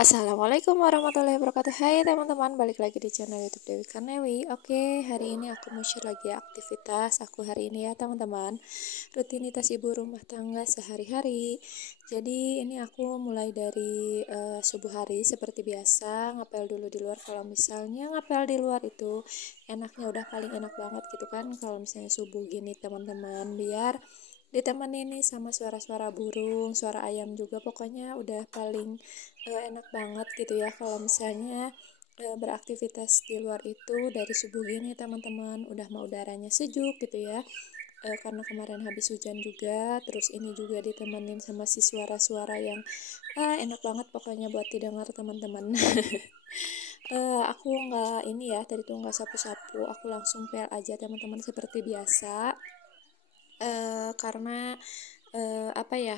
Assalamualaikum warahmatullahi wabarakatuh. Hai teman-teman, balik lagi di channel YouTube Dewi Karnewi. Oke, hari ini aku mau share lagi aktivitas aku hari ini ya teman-teman. Rutinitas ibu rumah tangga sehari-hari. Jadi ini aku mulai dari subuh hari seperti biasa, ngapel dulu di luar. Kalau misalnya ngapel di luar itu enaknya udah paling enak banget gitu kan. Kalau misalnya subuh gini teman-teman, biar ditemenin nih sama suara-suara burung, suara ayam juga, pokoknya udah paling enak banget gitu ya kalau misalnya beraktivitas di luar itu dari subuh gini teman-teman, udah mau udaranya sejuk gitu ya. Karena kemarin habis hujan juga, terus ini juga ditemenin sama si suara-suara yang enak banget pokoknya buat didengar teman-teman. Aku nggak ini ya, tadi tuh nggak sapu-sapu, aku langsung pel aja teman-teman seperti biasa. Karena apa ya,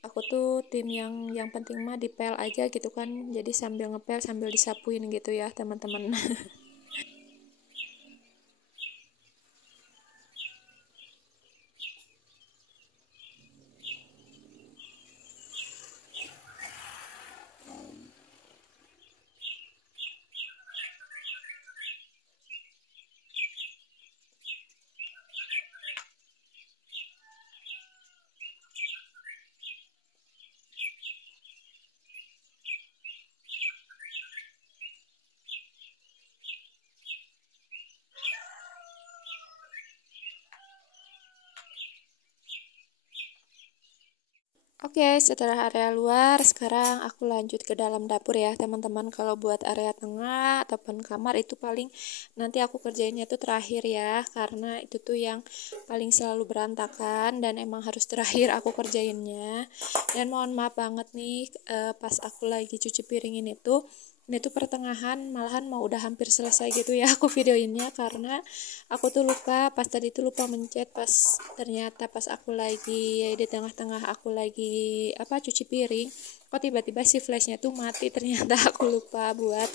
aku tuh tim yang penting mah dipel aja gitu kan, jadi sambil ngepel sambil disapuin gitu ya teman-teman. Oke, setelah area luar, sekarang aku lanjut ke dalam dapur ya teman-teman. Kalau buat area tengah ataupun kamar itu paling nanti aku kerjainnya tuh terakhir ya, karena itu tuh yang paling selalu berantakan dan emang harus terakhir aku kerjainnya. Dan mohon maaf banget nih, pas aku lagi cuci piring ini tuh pertengahan malahan mau udah hampir selesai gitu ya aku videoinnya, karena aku tuh lupa pas tadi tuh lupa mencet, pas ternyata pas aku lagi di tengah-tengah aku lagi cuci piring, kok tiba-tiba si flashnya tuh mati. Ternyata aku lupa buat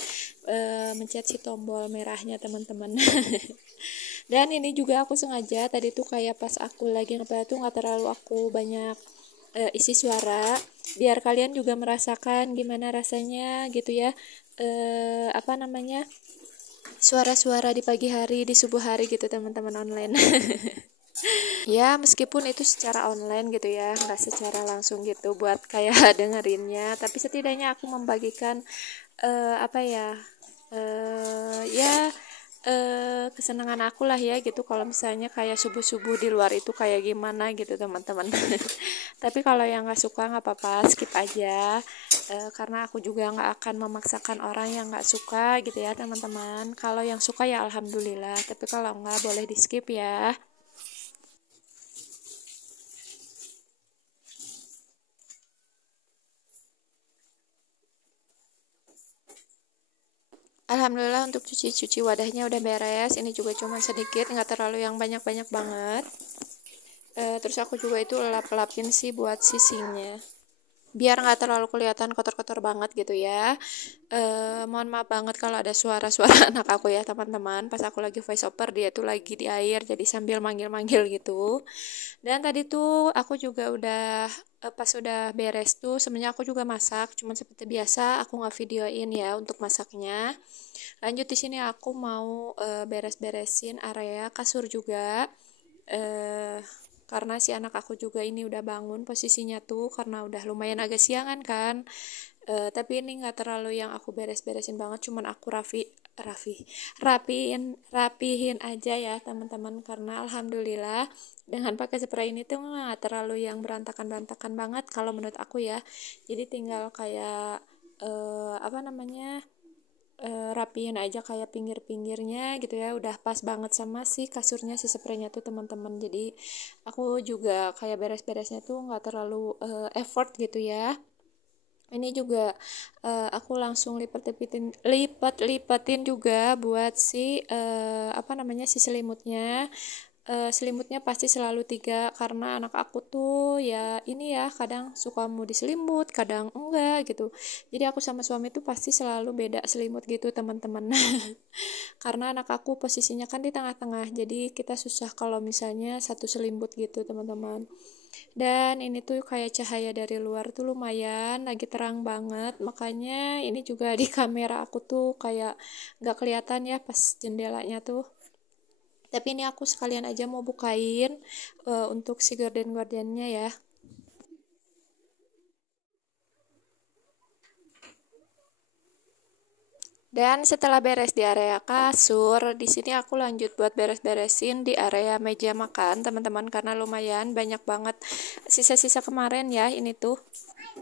mencet si tombol merahnya teman-teman. Dan ini juga aku sengaja tadi tuh kayak pas aku lagi ngepel tuh nggak terlalu aku banyak isi suara, biar kalian juga merasakan gimana rasanya gitu ya, suara-suara di pagi hari, di subuh hari gitu teman-teman online. Ya meskipun itu secara online gitu ya, nggak secara langsung gitu buat kayak dengerinnya, tapi setidaknya aku membagikan eh, apa ya ya kesenangan aku lah ya gitu, kalau misalnya kayak subuh-subuh di luar itu kayak gimana gitu teman-teman. Tapi kalau yang nggak suka nggak apa-apa, skip aja. Karena aku juga nggak akan memaksakan orang yang nggak suka gitu ya teman-teman. Kalau yang suka ya alhamdulillah, tapi kalau nggak boleh di skip ya. Alhamdulillah untuk cuci-cuci wadahnya udah beres. Ini juga cuma sedikit, nggak terlalu yang banyak-banyak banget. Terus aku juga itu lap-lapin sih buat sisinya, biar nggak terlalu kelihatan kotor-kotor banget gitu ya. Mohon maaf banget kalau ada suara-suara anak aku ya teman-teman. Pas aku lagi voice over, dia tuh lagi di air, jadi sambil manggil-manggil gitu. Dan tadi tuh aku juga udah pas udah beres tuh sebenarnya aku juga masak, cuman seperti biasa aku nggak videoin ya untuk masaknya. Lanjut di sini aku mau beres-beresin area kasur juga. eh karena si anak aku juga ini udah bangun posisinya tuh, karena udah lumayan agak siangan kan. Tapi ini nggak terlalu yang aku beres-beresin banget, cuman aku rapihin aja ya teman-teman, karena alhamdulillah dengan pakai spray ini tuh nggak terlalu yang berantakan-berantakan banget kalau menurut aku ya. Jadi tinggal kayak eh, apa namanya rapiin aja kayak pinggir-pinggirnya gitu ya, udah pas banget sama si kasurnya, si spraynya tuh teman-teman. Jadi aku juga kayak beres-beresnya tuh nggak terlalu effort gitu ya. Ini juga aku langsung lipat-lipatin juga buat si si selimutnya. Selimutnya pasti selalu 3, karena anak aku tuh ya ini ya kadang suka mau diselimut, kadang enggak gitu. Jadi aku sama suami tuh pasti selalu beda selimut gitu teman-teman. Karena anak aku posisinya kan di tengah-tengah, jadi kita susah kalau misalnya satu selimut gitu teman-teman. Dan ini tuh kayak cahaya dari luar tuh lumayan lagi terang banget, makanya ini juga di kamera aku tuh kayak nggak kelihatan ya pas jendelanya tuh. Tapi ini aku sekalian aja mau bukain untuk si gorden-gordennya ya. Dan setelah beres di area kasur, di sini aku lanjut buat beres-beresin di area meja makan, teman-teman, karena lumayan banyak banget sisa-sisa kemarin ya ini tuh.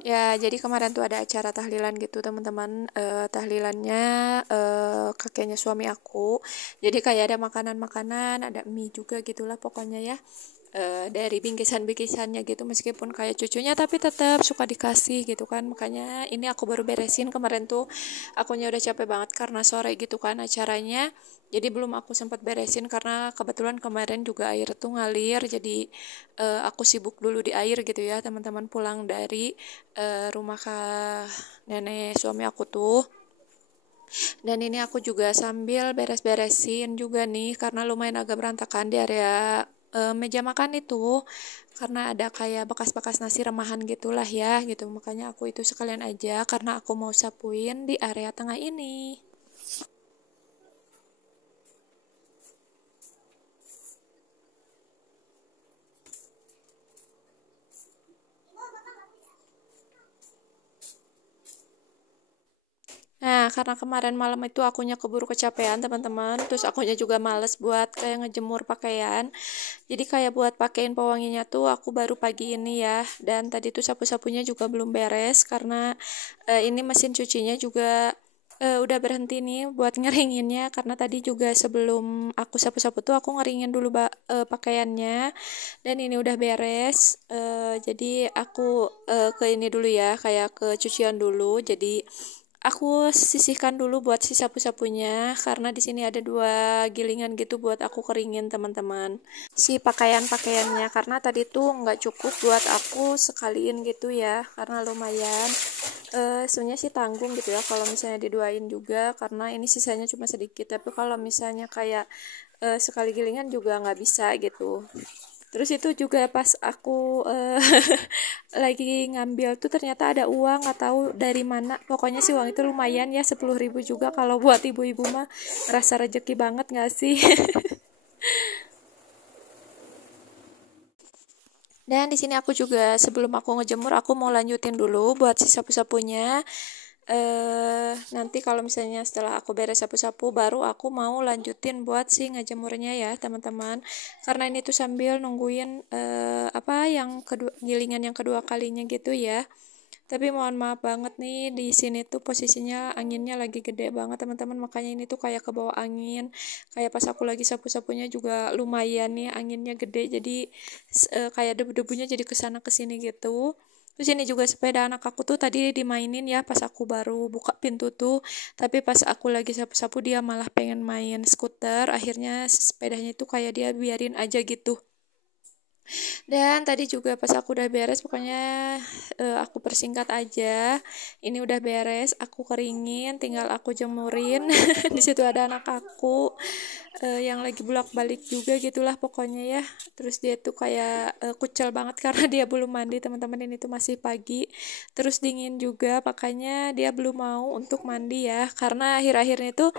Ya, jadi kemarin tuh ada acara tahlilan gitu, teman-teman. Tahlilannya kakeknya suami aku. Jadi kayak ada makanan-makanan, ada mie juga gitulah pokoknya ya. Dari bingkisan-bingkisannya gitu, meskipun kayak cucunya tapi tetap suka dikasih gitu kan. Makanya ini aku baru beresin kemarin tuh, akunya udah capek banget karena sore gitu kan acaranya, jadi belum aku sempat beresin karena kebetulan kemarin juga air tuh ngalir, jadi aku sibuk dulu di air gitu ya teman-teman, pulang dari rumah nenek suami aku tuh. Dan ini aku juga sambil beres-beresin juga nih karena lumayan agak berantakan di area meja makan itu, karena ada kayak bekas-bekas nasi remahan gitulah ya gitu. Makanya aku itu sekalian aja karena aku mau sapuin di area tengah ini. Nah, karena kemarin malam itu akunya keburu kecapean, teman-teman. Terus akunya juga males buat kayak ngejemur pakaian. Jadi kayak buat pakein pewanginya tuh aku baru pagi ini ya. Dan tadi tuh sapu-sapunya juga belum beres karena ini mesin cucinya juga udah berhenti nih buat ngeringinnya, karena tadi juga sebelum aku sapu-sapu tuh aku ngeringin dulu pakaiannya. Dan ini udah beres. Jadi aku ke ini dulu ya, kayak ke cucian dulu. Jadi aku sisihkan dulu buat si sapu-sapunya karena di sini ada dua gilingan gitu buat aku keringin, teman-teman. Si pakaian-pakaiannya karena tadi tuh nggak cukup buat aku sekaliin gitu ya, karena lumayan sebenarnya sih tanggung gitu ya kalau misalnya diduain juga, karena ini sisanya cuma sedikit. Tapi kalau misalnya kayak sekali gilingan juga nggak bisa gitu. Terus itu juga pas aku lagi ngambil tuh ternyata ada uang, nggak tahu dari mana. Pokoknya sih uang itu lumayan ya, 10.000 juga. Kalau buat ibu-ibu mah rasa rezeki banget nggak sih? Dan di sini aku juga sebelum aku ngejemur aku mau lanjutin dulu buat si sapu-sapunya. Nanti kalau misalnya setelah aku beres sapu-sapu baru aku mau lanjutin buat si ngejemurnya ya teman-teman, karena ini tuh sambil nungguin apa yang kedua, gilingan yang kedua kalinya gitu ya. Tapi mohon maaf banget nih, di sini tuh posisinya anginnya lagi gede banget teman-teman, makanya ini tuh kayak ke bawah angin. Kayak pas aku lagi sapu-sapunya juga lumayan nih anginnya gede, jadi kayak debu-debunya jadi kesana kesini gitu. Terus ini juga sepeda anak aku tuh tadi dimainin ya pas aku baru buka pintu tuh. Tapi pas aku lagi sapu-sapu dia malah pengen main skuter. Akhirnya sepedanya tuh kayak dia biarin aja gitu. Dan tadi juga pas aku udah beres, pokoknya aku persingkat aja. Ini udah beres, aku keringin, tinggal aku jemurin. Di situ ada anak aku yang lagi bolak-balik juga gitulah pokoknya ya. Terus dia tuh kayak kucel banget karena dia belum mandi, teman-teman. Ini tuh masih pagi. Terus dingin juga, makanya dia belum mau untuk mandi ya. Karena akhir-akhirnya tuh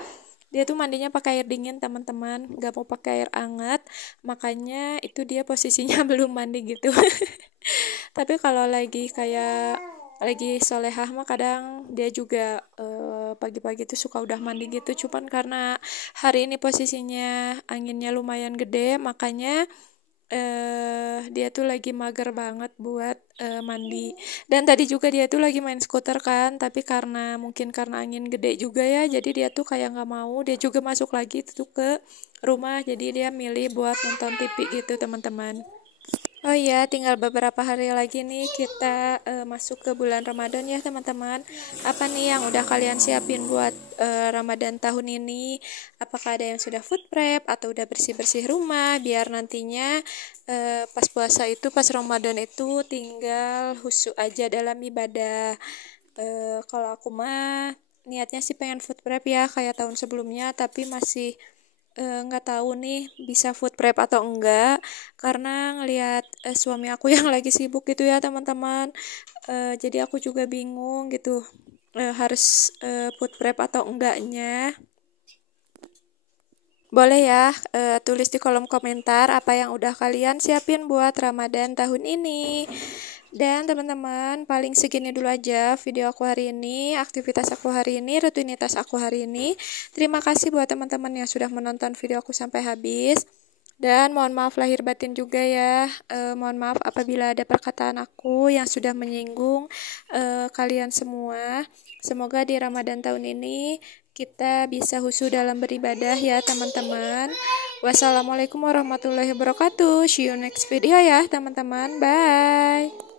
dia tuh mandinya pakai air dingin, teman-teman, nggak mau pakai air hangat, makanya itu dia posisinya belum mandi gitu. Tapi kalau lagi kayak lagi solehah mah kadang dia juga pagi-pagi tuh suka udah mandi gitu. Cuman karena hari ini posisinya anginnya lumayan gede, makanya dia tuh lagi mager banget buat mandi. Dan tadi juga dia tuh lagi main skuter kan, tapi karena mungkin karena angin gede juga ya, jadi dia tuh kayak nggak mau, dia juga masuk lagi tuh ke rumah, jadi dia milih buat nonton TV gitu, teman-teman. Oh iya, tinggal beberapa hari lagi nih kita masuk ke bulan Ramadan ya teman-teman. Apa nih yang udah kalian siapin buat Ramadan tahun ini? Apakah ada yang sudah food prep atau udah bersih-bersih rumah biar nantinya pas puasa itu, pas Ramadan itu tinggal khusyuk aja dalam ibadah. Kalau aku mah niatnya sih pengen food prep ya kayak tahun sebelumnya, tapi masih nggak tahu nih bisa food prep atau enggak, karena ngelihat suami aku yang lagi sibuk gitu ya teman-teman. Jadi aku juga bingung gitu, harus food prep atau enggaknya. Boleh ya, tulis di kolom komentar apa yang udah kalian siapin buat Ramadan tahun ini. Dan teman-teman, paling segini dulu aja video aku hari ini, aktivitas aku hari ini, rutinitas aku hari ini. Terima kasih buat teman-teman yang sudah menonton video aku sampai habis. Dan mohon maaf lahir batin juga ya. Mohon maaf apabila ada perkataan aku yang sudah menyinggung kalian semua. Semoga di Ramadan tahun ini kita bisa khusyuk dalam beribadah ya teman-teman. Wassalamualaikum warahmatullahi wabarakatuh. See you next video ya teman-teman. Bye.